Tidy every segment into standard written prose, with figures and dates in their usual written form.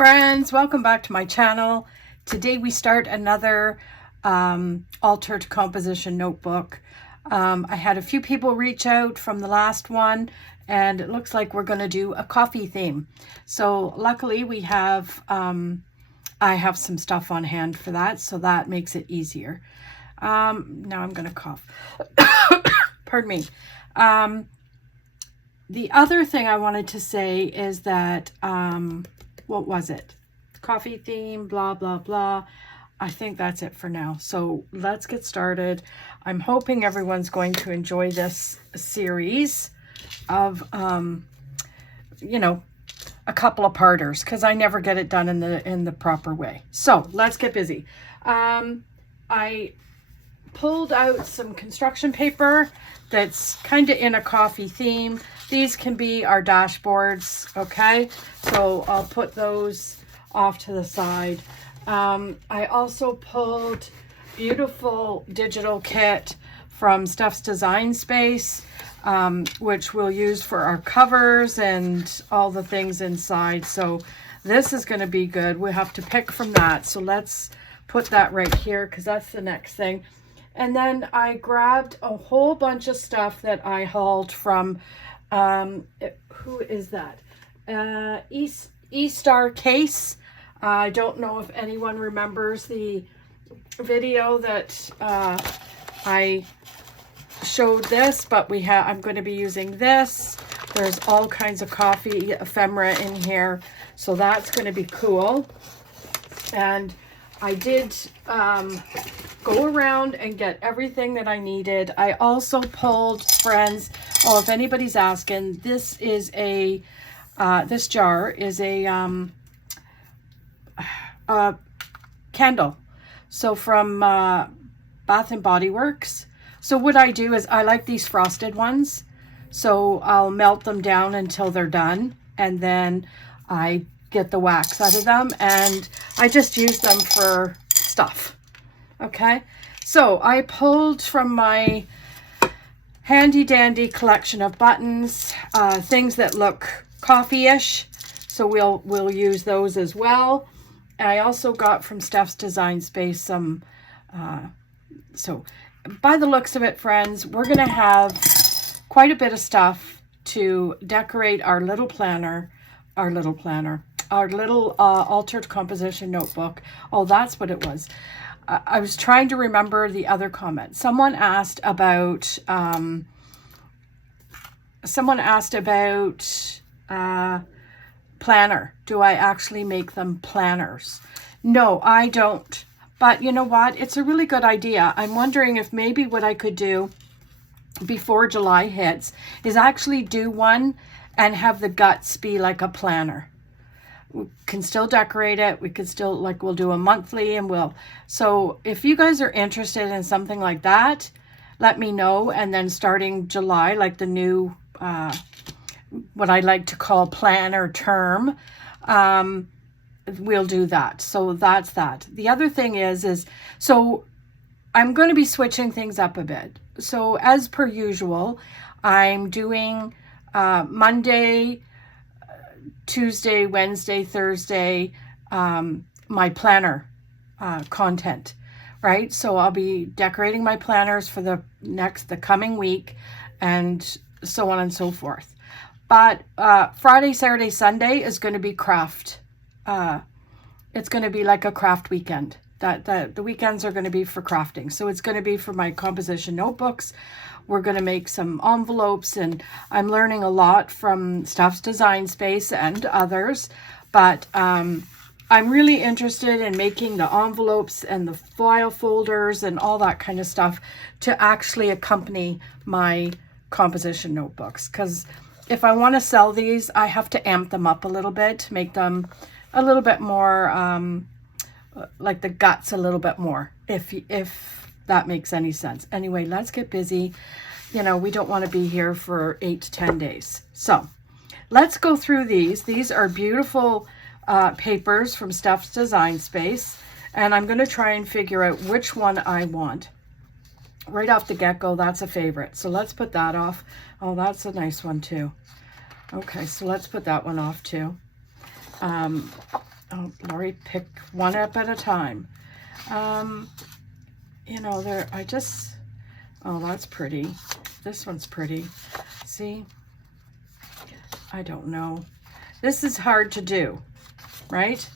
friends, welcome back to my channel. Today we start another altered composition notebook. I had a few people reach out from the last one, and it looks like we're going to do a coffee theme. So luckily we have I have some stuff on hand for that, so that makes it easier. Now I'm going to cough. Pardon me. The other thing I wanted to say is that what was it? Coffee theme, blah, blah, blah. I think that's it for now. So let's get started. I'm hoping everyone's going to enjoy this series of, you know, a couple of parters, because I never get it done in the proper way. So let's get busy. I pulled out some construction paper that's kind of in a coffee theme. These can be our dashboards, okay? So I'll put those off to the side. I also pulled beautiful digital kit from Stuff's Design Space, which we'll use for our covers and all the things inside. So this is going to be good. We have to pick from that. So let's put that right here, because that's the next thing. And then I grabbed a whole bunch of stuff that I hauled from, who is that? E-Star Case. I don't know if anyone remembers the video that I showed this, but I'm going to be using this. There's all kinds of coffee ephemera in here, so that's going to be cool. And I did go around and get everything that I needed. I also pulled, friends, if anybody's asking, this is a, this jar is a candle. So from Bath and Body Works. So what I do is I like these frosted ones. So I'll melt them down until they're done. And then I get the wax out of them, and I just use them for stuff. Okay, so I pulled from my handy dandy collection of buttons, things that look coffee-ish, so we'll use those as well. And I also got from Stuff's Design Space some, so by the looks of it, friends, we're gonna have quite a bit of stuff to decorate our little planner, our little altered composition notebook. Oh, that's what it was. I was trying to remember the other comment. Someone asked about planner. Do I actually make them planners? No, I don't. But you know what? It's a really good idea. I'm wondering if maybe what I could do before July hits is actually do one and have the guts be like a planner. We can still decorate it. We could still, like, we'll do a monthly, and so if you guys are interested in something like that, let me know. And then starting July, like the new, what I like to call planner term, we'll do that. So that's that. The other thing is, so I'm going to be switching things up a bit. So as per usual, I'm doing Monday, Tuesday, Wednesday, Thursday, my planner content, right? So I'll be decorating my planners for the coming week, and so on and so forth. But Friday, Saturday, Sunday is going to be craft. It's going to be like a craft weekend. The weekends are going to be for crafting. So it's going to be for my composition notebooks. We're going to make some envelopes, and I'm learning a lot from Stuff's Design Space and others. But I'm really interested in making the envelopes and the file folders and all that kind of stuff to actually accompany my composition notebooks. Because if I want to sell these, I have to amp them up a little bit to make them a little bit more, like the guts a little bit more, if that makes any sense. Anyway, let's get busy. You know, we don't want to be here for 8 to 10 days. So let's go through these. These are beautiful papers from Stuff's Design Space, and I'm going to try and figure out which one I want. Right off the get-go, that's a favorite. So let's put that off. Oh, that's a nice one too. Okay, so let's put that one off too. Oh, Lori, pick one up at a time. You know, oh, that's pretty. This one's pretty. See? I don't know. This is hard to do, right?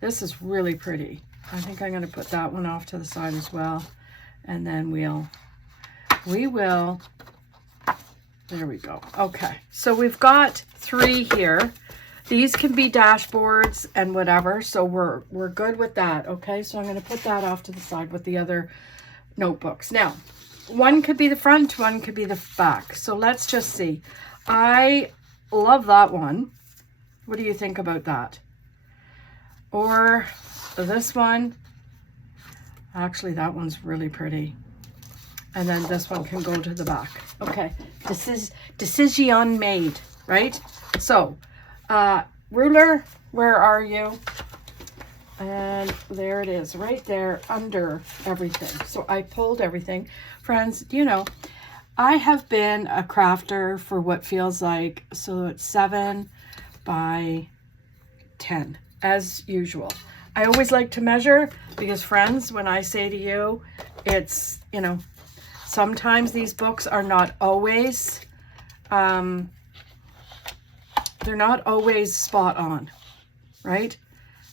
This is really pretty. I think I'm going to put that one off to the side as well. And then we will, there we go. Okay, so we've got 3 here. These can be dashboards and whatever, so we're good with that, okay? So I'm going to put that off to the side with the other notebooks. Now, one could be the front, one could be the back. So let's just see. I love that one. What do you think about that? Or this one. Actually, that one's really pretty. And then this one can go to the back. Okay, decision made, right? So, ruler, where are you? And there it is, right there under everything. So I pulled everything. Friends, you know, I have been a crafter for what feels like, so it's 7 by 10, as usual. I always like to measure because, friends, when I say to you, it's, you know, sometimes these books are not always, they're not always spot on, right?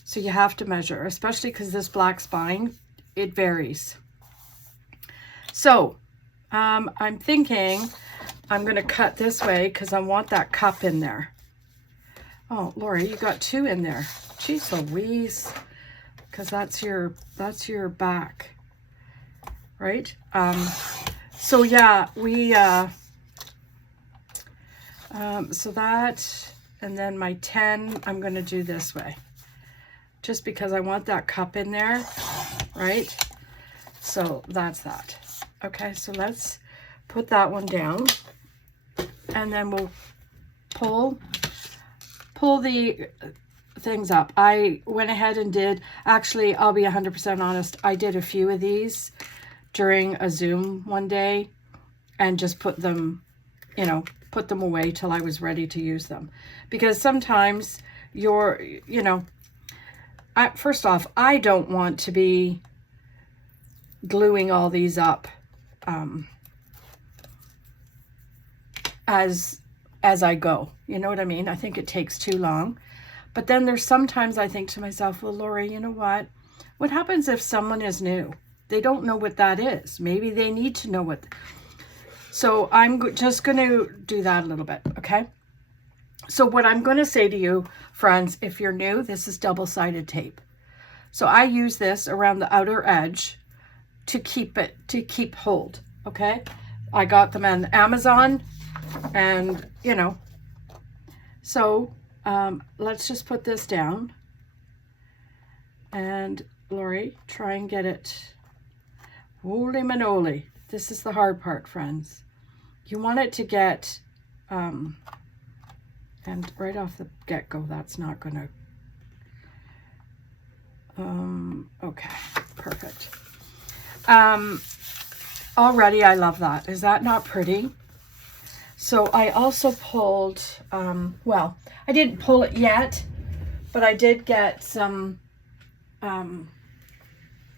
So you have to measure, especially because this black spine, it varies. So I'm thinking I'm going to cut this way because I want that cup in there. Oh, Lori, you got 2 in there. Jeez Louise, because that's your back, right? So yeah, we so that, and then my 10 I'm going to do this way, just because I want that cup in there, right? So that's that. Okay, so let's put that one down, and then we'll pull the things up. I went ahead and did, actually, I'll be 100% honest, I did a few of these during a Zoom one day and just put them, you know, put them away till I was ready to use them. Because sometimes you know, first off, I don't want to be gluing all these up as I go. You know what I mean? I think it takes too long. But then there's sometimes I think to myself, well, Lori, you know what? What happens if someone is new? They don't know what that is. Maybe they need to know what. So I'm just going to do that a little bit, okay? So what I'm going to say to you, friends, if you're new, this is double-sided tape. So I use this around the outer edge to keep hold, okay? I got them on Amazon, and, you know, so let's just put this down. And Lori, try and get it. Holy manoli. This is the hard part, friends. You want it to get, and right off the get-go, that's not gonna, okay, perfect. Already I love that. Is that not pretty? So I also pulled, well, I didn't pull it yet, but I did get some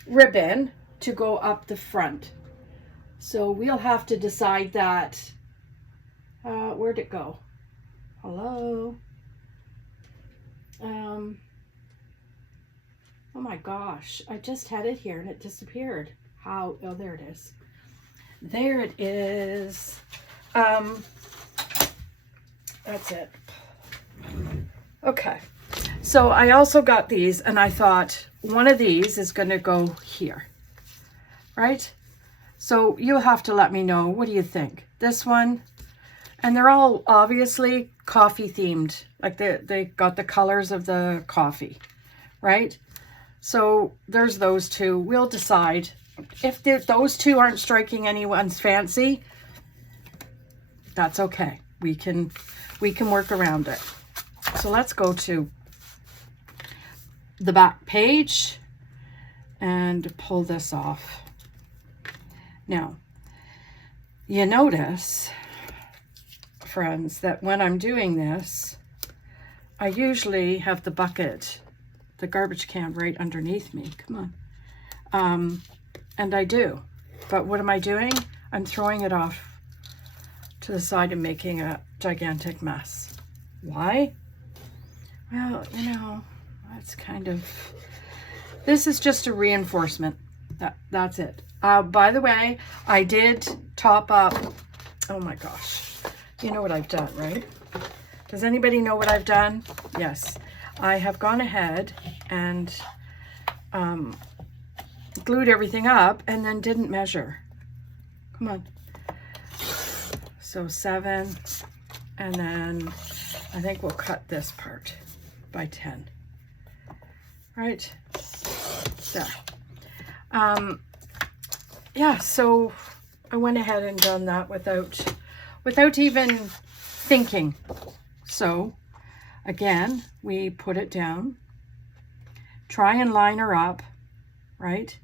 ribbon to go up the front. So we'll have to decide that. Where'd it go? Hello? Oh my gosh, I just had it here and it disappeared. How? Oh, there it is. There it is. That's it. Okay. So I also got these, and I thought one of these is going to go here, right? So you'll have to let me know. What do you think? This one, and they're all obviously coffee themed. Like they got the colors of the coffee, right? So there's those 2. We'll decide. If those 2 aren't striking anyone's fancy, that's okay. We can work around it. So let's go to the back page and pull this off. Now, you notice, friends, that when I'm doing this, I usually have the bucket the garbage can right underneath me. Come on. And I do. But what am I doing? I'm throwing it off to the side and making a gigantic mess. Why? Well, you know, that's kind of, this is just a reinforcement. That's it. By the way, I did top up, oh my gosh. You know what I've done, right? Does anybody know what I've done? Yes. I have gone ahead and glued everything up and then didn't measure. Come on. So 7, and then I think we'll cut this part by 10. Right? There. Yeah, so I went ahead and done that without even thinking. So again, we put it down, try and line her up, right?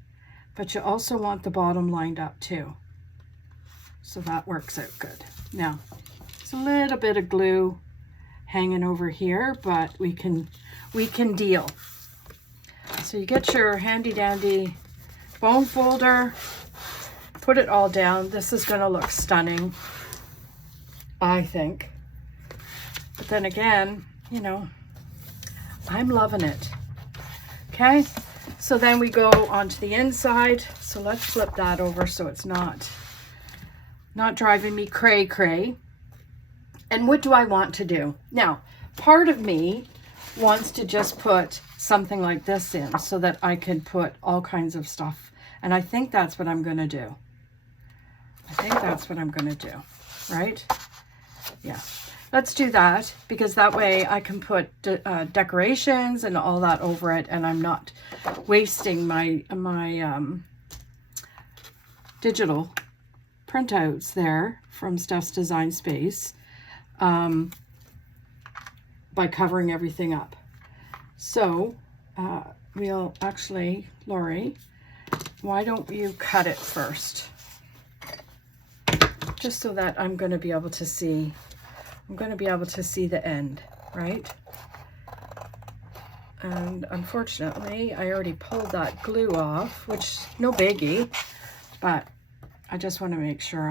But you also want the bottom lined up too. So that works out good. Now, it's a little bit of glue hanging over here, but we can deal. So you get your handy dandy bone folder, put it all down. This is going to look stunning, I think. But then again, you know, I'm loving it. Okay, so then we go onto the inside. So let's flip that over so it's not driving me cray. And what do I want to do? Now, part of me wants to just put something like this in so that I can put all kinds of stuff. And I think that's what I'm going to do. Right? Yeah. Let's do that, because that way I can put decorations and all that over it, and I'm not wasting my digital printouts there from Steph's Design Space by covering everything up. So we'll actually, Lori, why don't you cut it first? Just so that I'm going to be able to see. I'm going to be able to see the end, right? And unfortunately, I already pulled that glue off, which no biggie, but I just want to make sure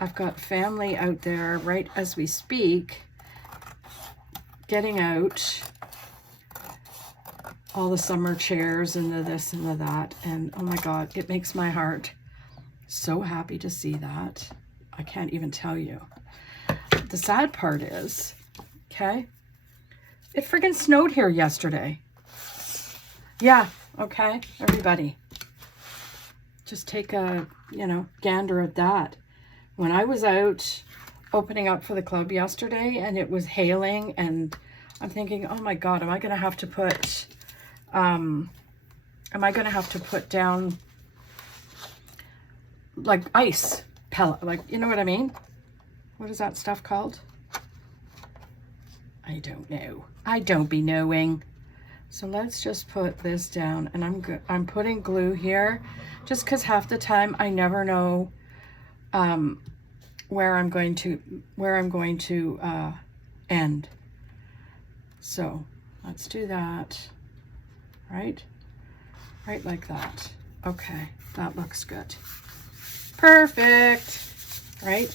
I've got family out there right as we speak, getting out all the summer chairs and the this and the that. And oh my God, it makes my heart so happy to see that. I can't even tell you. The sad part is, okay, it friggin' snowed here yesterday. Yeah, okay, everybody. Just take a, you know, gander at that. When I was out opening up for the club yesterday and it was hailing, and I'm thinking, oh my God, am I going to have to put down like ice pellet, like, you know what I mean? What is that stuff called? I don't know. I don't be knowing. So let's just put this down, and I'm putting glue here just because half the time I never know where I'm going to end. So let's do that. Right like that. Okay, that looks good. Perfect. Right?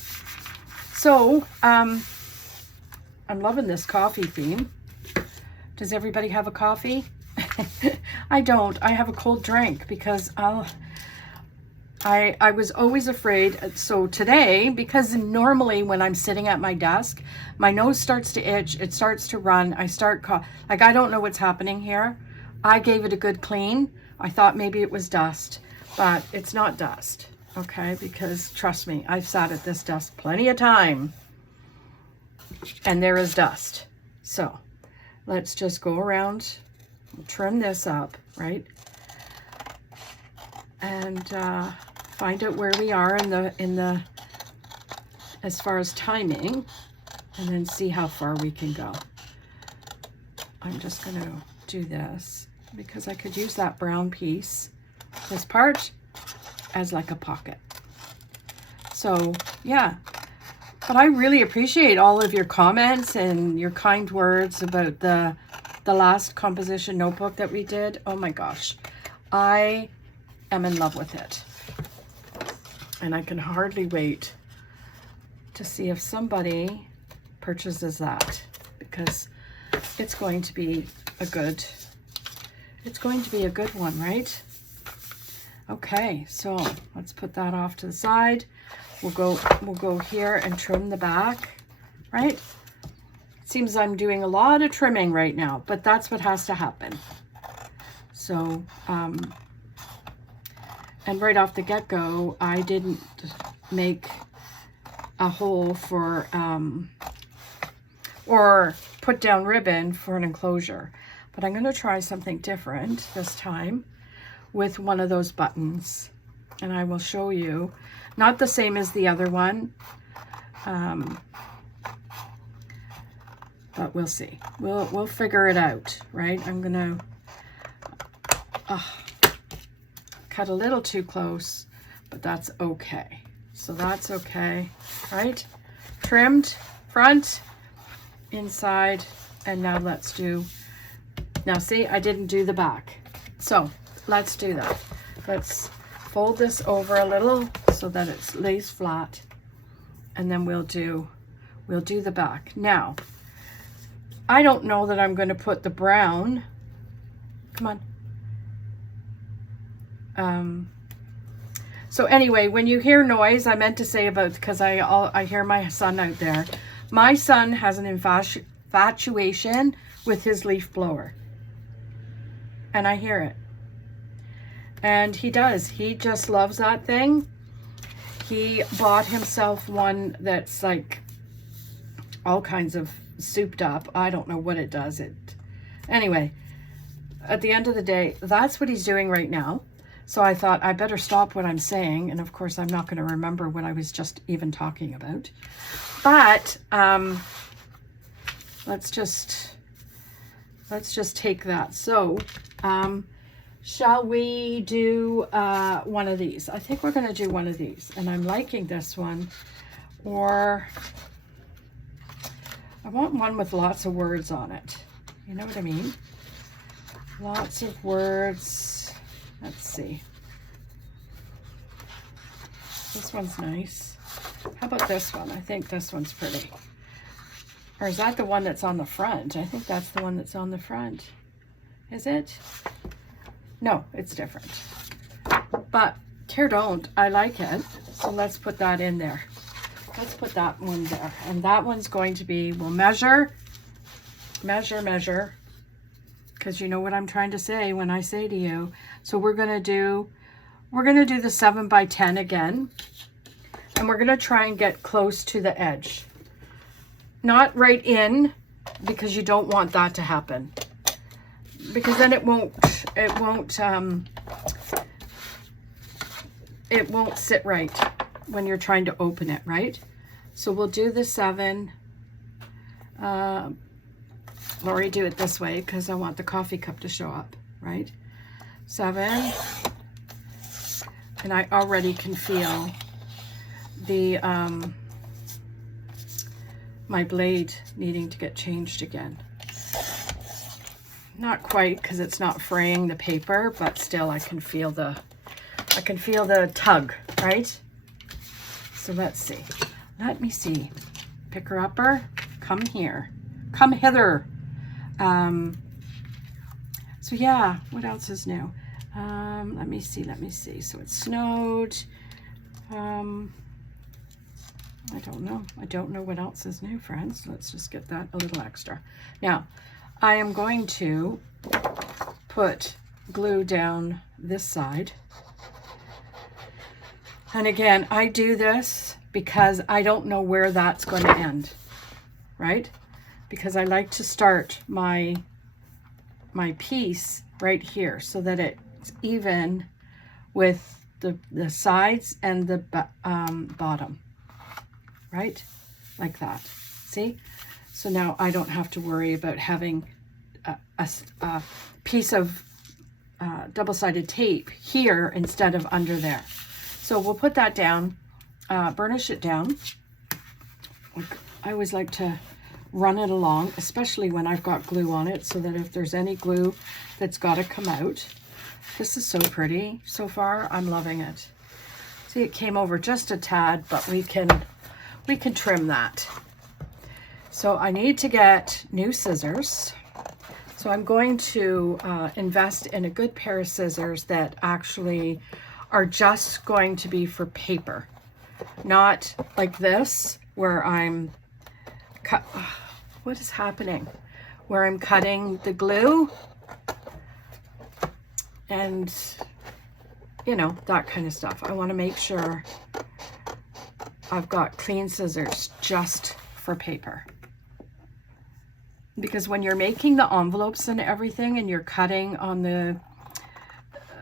So I'm loving this coffee theme. Does everybody have a coffee? I don't. I have a cold drink because I was always afraid. So today, because normally when I'm sitting at my desk, my nose starts to itch, it starts to run, I start like I don't know what's happening here. I gave it a good clean. I thought maybe it was dust, but it's not dust. Okay, because trust me, I've sat at this desk plenty of time and there is dust. So let's just go around, trim this up, right? And find out where we are in the as far as timing, and then see how far we can go. I'm just going to do this because I could use that brown piece, this part, as like a pocket. So yeah, But I really appreciate all of your comments and your kind words about the last composition notebook that we did. Oh my gosh, I am in love with it. And I can hardly wait to see if somebody purchases that, because it's going to be a good one, right? Okay, so let's put that off to the side. We'll go here and trim the back, right? It seems I'm doing a lot of trimming right now, but that's what has to happen. So, and right off the get-go, I didn't make a hole for, or put down ribbon for an enclosure. But I'm going to try something different this time with one of those buttons. And I will show you. Not the same as the other one. But we'll see. We'll figure it out, right? I'm going to cut a little too close, but that's okay. So that's okay, right? Trimmed front, inside, and now let's do, now see, I didn't do the back. So let's do that. Let's fold this over a little so that it lays flat, and then we'll do the back. Now, I don't know that I'm going to put the brown, come on. So anyway, when you hear noise, I meant to say about, because I hear my son out there. My son has an infatuation with his leaf blower. And I hear it. And he does. He just loves that thing. He bought himself one that's like all kinds of souped up. I don't know what it does. Anyway, at the end of the day, that's what he's doing right now. So I thought I better stop what I'm saying. And of course, I'm not going to remember what I was just even talking about. But let's just take that. So shall we do one of these? I think we're going to do one of these. And I'm liking this one. Or I want one with lots of words on it. You know what I mean? Lots of words. Let's see. This one's nice. How about this one? I think this one's pretty. Or is that the one that's on the front? I think that's the one that's on the front. Is it? No, it's different. But here don't. I like it. So let's put that in there. Let's put that one there. And that one's going to be, we'll measure. Because you know what I'm trying to say when I say to you. So we're going to do the 7 by 10 again. And we're going to try and get close to the edge. Not right in, because you don't want that to happen. Because then it won't sit right when you're trying to open it, right? So we'll do the 7. Lori, do it this way because I want the coffee cup to show up, right? 7. And I already can feel the my blade needing to get changed again. Not quite, because it's not fraying the paper, but still I can feel the tug, right? So let's see. Let me see. Picker upper, come here. Come hither. So yeah, what else is new? Let me see. So it snowed. I don't know. I don't know what else is new, friends. Let's just get that a little extra. Now, I am going to put glue down this side. And again, I do this because I don't know where that's going to end, right? Because I like to start my piece right here so that it's even with the sides and the bottom, right? Like that. See? So now I don't have to worry about having a piece of double-sided tape here instead of under there. So we'll put that down, burnish it down I always like to run it along, especially when I've got glue on it, so that if there's any glue that's got to come out. This is so pretty so far. I'm loving it. See, it came over just a tad, but we can trim that. So I need to get new scissors. So I'm going to invest in a good pair of scissors that actually are just going to be for paper. Not like this, where I'm what is happening? Where I'm cutting the glue and, you know, that kind of stuff. I want to make sure I've got clean scissors just for paper. Because when you're making the envelopes and everything and you're cutting on the,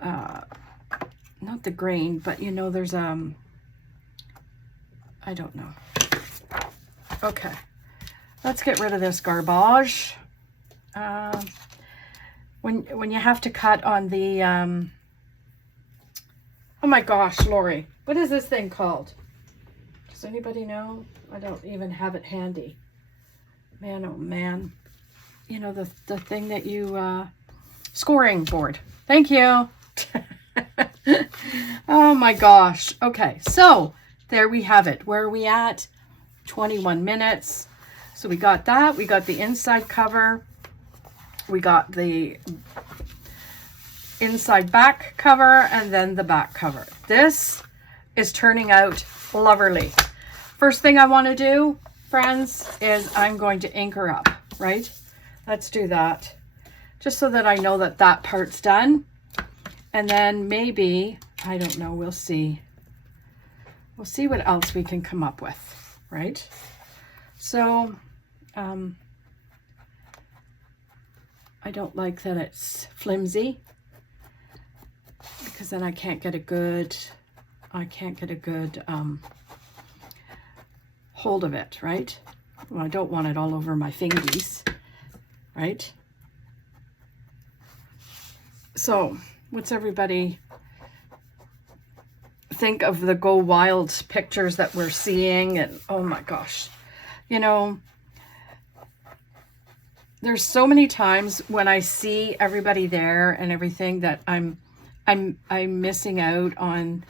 not the grain, but you know, there's, I don't know. Okay, let's get rid of this garbage. When you have to cut on the, oh my gosh, Lori, what is this thing called? Does anybody know? I don't even have it handy. Man, oh man. You know, the thing that you, scoring board. Thank you. Oh my gosh. Okay, so there we have it. Where are we at? 21 minutes. So we got that. We got the inside cover. We got the inside back cover and then the back cover. This is turning out lovely. First thing I want to do, friends, is I'm going to ink her up, right? Let's do that. Just so that I know that that part's done. And then maybe, I don't know, we'll see. We'll see what else we can come up with, right? So, I don't like that it's flimsy, because then I can't get a good, hold of it, right? Well, I don't want it all over my fingies, right? So, what's everybody think of the Go Wild pictures that we're seeing? And oh my gosh, you know, there's so many times when I see everybody there and everything that I'm missing out on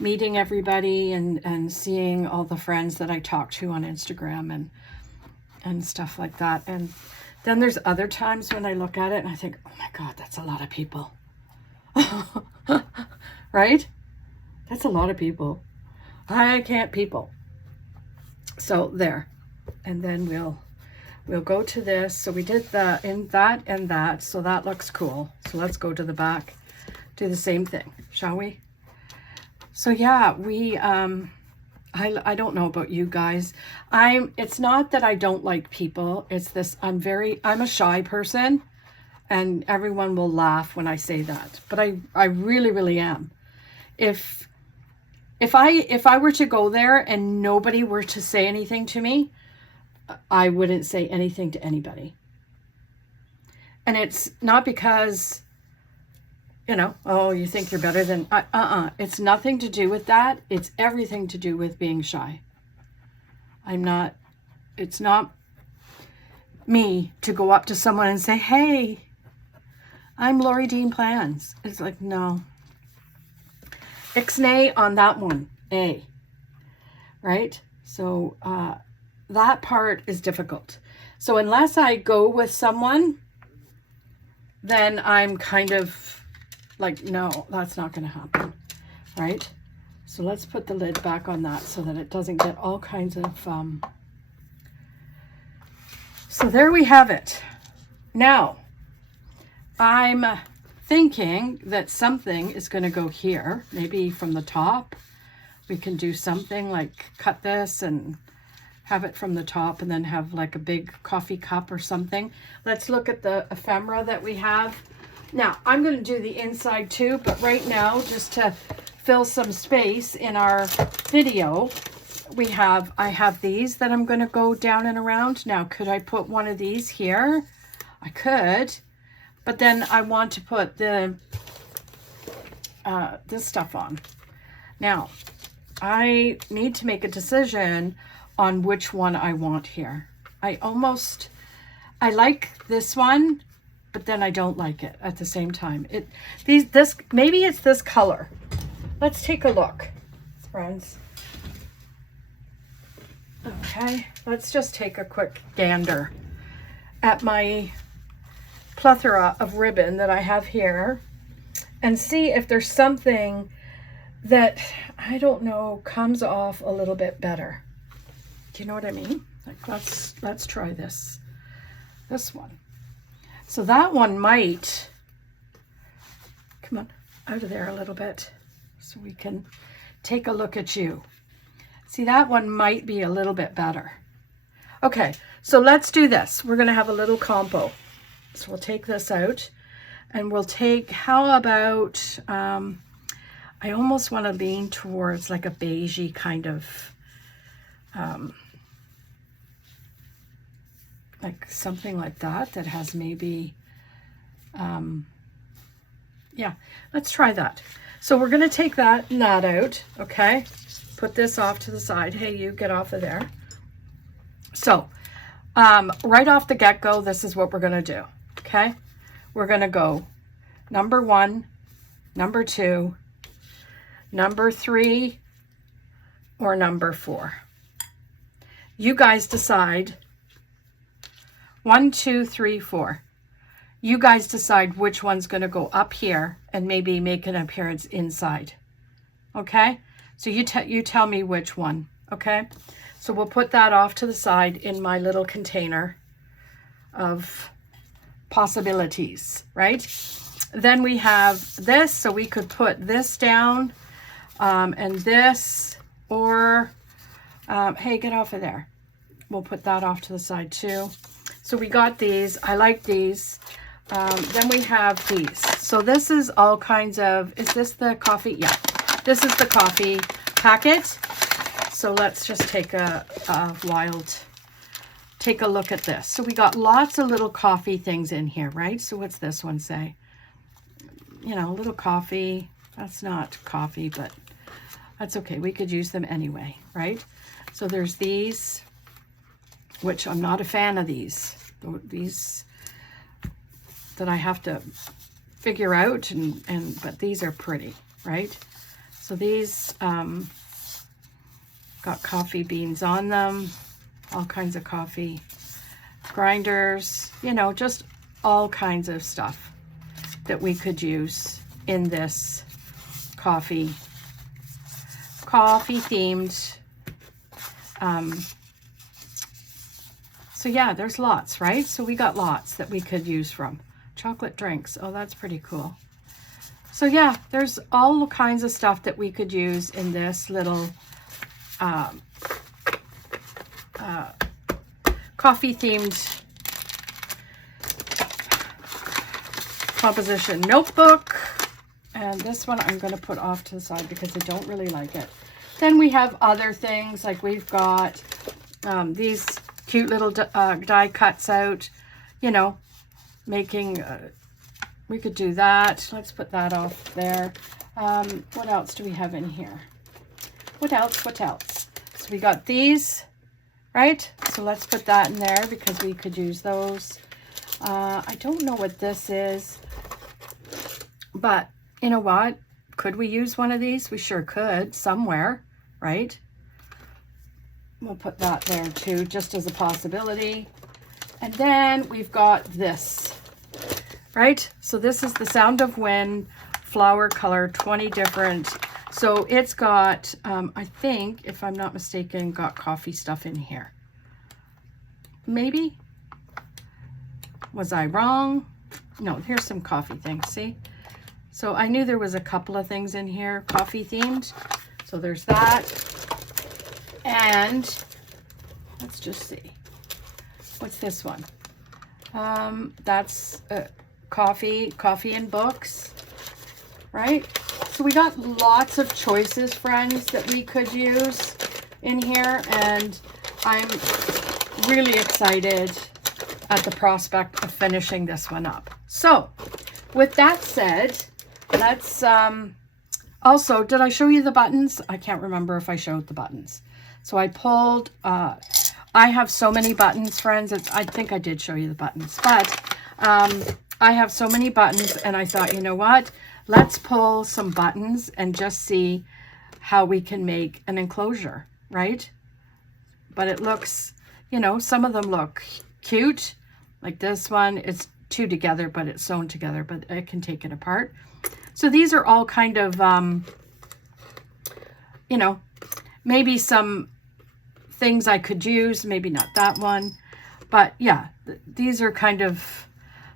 meeting everybody and seeing all the friends that I talk to on Instagram and stuff like that. And then there's other times when I look at it and I think, oh my God, that's a lot of people. Right? That's a lot of people. I can't people. So there. And then we'll go to this. So we did the in that and that. So that looks cool. So let's go to the back. Do the same thing, shall we? So yeah, we I don't know about you guys. It's not that I don't like people. It's this, I'm a shy person, and everyone will laugh when I say that. But I really, really am. If I were to go there and nobody were to say anything to me, I wouldn't say anything to anybody. And it's not because, you know, oh, you think you're better than, it's nothing to do with that. It's everything to do with being shy. It's not me to go up to someone and say, hey, I'm Lori Dean Plans. It's like, no. Ixnay on that one, A. Right? So that part is difficult. So unless I go with someone, then I'm kind of like, no, that's not going to happen. Right? So let's put the lid back on that so that it doesn't get all kinds of... So there we have it. Now, I'm thinking that something is going to go here, maybe from the top. We can do something like cut this and have it from the top and then have like a big coffee cup or something. Let's look at the ephemera that we have. Now, I'm going to do the inside too, but right now, just to fill some space in our video, I have these that I'm going to go down and around. Now, could I put one of these here? I could. But then I want to put the this stuff on. Now, I need to make a decision on which one I want here. I like this one, but then I don't like it at the same time. Maybe it's this color. Let's take a look, friends. Okay, let's just take a quick gander at my plethora of ribbon that I have here and see if there's something that, I don't know, comes off a little bit better. Do you know what I mean? Like, let's try this one. So that one might come on out of there a little bit so we can take a look at you. See, that one might be a little bit better. Okay, so let's do this. We're going to have a little combo. So we'll take this out and we'll take, how about, I almost want to lean towards like a beigey kind of, like something like that has maybe, yeah, let's try that. So we're going to take that and that out, okay? Put this off to the side. Hey, you get off of there. So, right off the get-go, this is what we're going to do, okay? We're going to go number 1, number 2, number 3, or number 4. You guys decide. 1, 2, 3, 4. You guys decide which one's going to go up here and maybe make an appearance inside. Okay? So you tell me which one. Okay? So we'll put that off to the side in my little container of possibilities, right? Then we have this, so we could put this down and this, or hey, get off of there. We'll put that off to the side too. So we got these. I like these. Then we have these. So this is all kinds of, is this the coffee? Yeah, this is the coffee packet. So let's just take take a look at this. So we got lots of little coffee things in here, right? So what's this one say? You know, a little coffee. That's not coffee, but that's okay. We could use them anyway, right? So there's these, which I'm not a fan of these. These that I have to figure out, but these are pretty, right? So these got coffee beans on them, all kinds of coffee grinders, you know, just all kinds of stuff that we could use in this coffee themed. So yeah, there's lots, right? So we got lots that we could use from. Chocolate drinks. Oh, that's pretty cool. So yeah, there's all kinds of stuff that we could use in this little coffee themed composition notebook. And this one I'm going to put off to the side because I don't really like it. Then we have other things, like we've got these cute little die cuts out, you know, making, we could do that. Let's put that off there. What else do we have in here? What else? So we got these, right? So let's put that in there because we could use those. I don't know what this is, but you know what? Could we use one of these? We sure could somewhere, right? We'll put that there too, just as a possibility. And then we've got this, right? So this is the Sound of Wind flower color, 20 different. So it's got, I think, if I'm not mistaken, got coffee stuff in here. Maybe? Was I wrong? No, here's some coffee things, see? So I knew there was a couple of things in here, coffee themed. So there's that. And let's just see. What's this one? That's coffee and books, right? So we got lots of choices, friends, that we could use in here. And I'm really excited at the prospect of finishing this one up. So with that said, let's also, did I show you the buttons? I can't remember if I showed the buttons. So I pulled, I have so many buttons, friends. I think I did show you the buttons, but I have so many buttons, and I thought, you know what? Let's pull some buttons and just see how we can make an enclosure, right? But it looks, you know, some of them look cute. Like this one, it's two together, but it's sewn together, but I can take it apart. So these are all kind of, you know, maybe some things I could use, maybe not that one. But yeah, these are kind of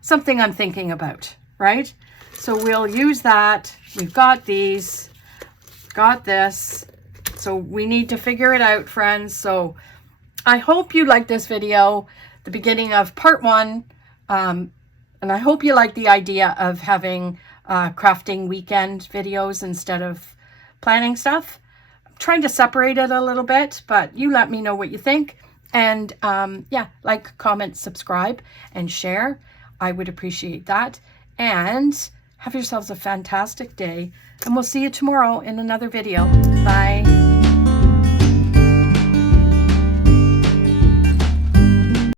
something I'm thinking about, right? So we'll use that. We've got these, got this. So we need to figure it out, friends. So I hope you like this video, the beginning of part 1. And I hope you like the idea of having crafting weekend videos instead of planning stuff. I'm trying to separate it a little bit, but you let me know what you think. And yeah, like, comment, subscribe, and share. I would appreciate that. And have yourselves a fantastic day. And we'll see you tomorrow in another video. Bye.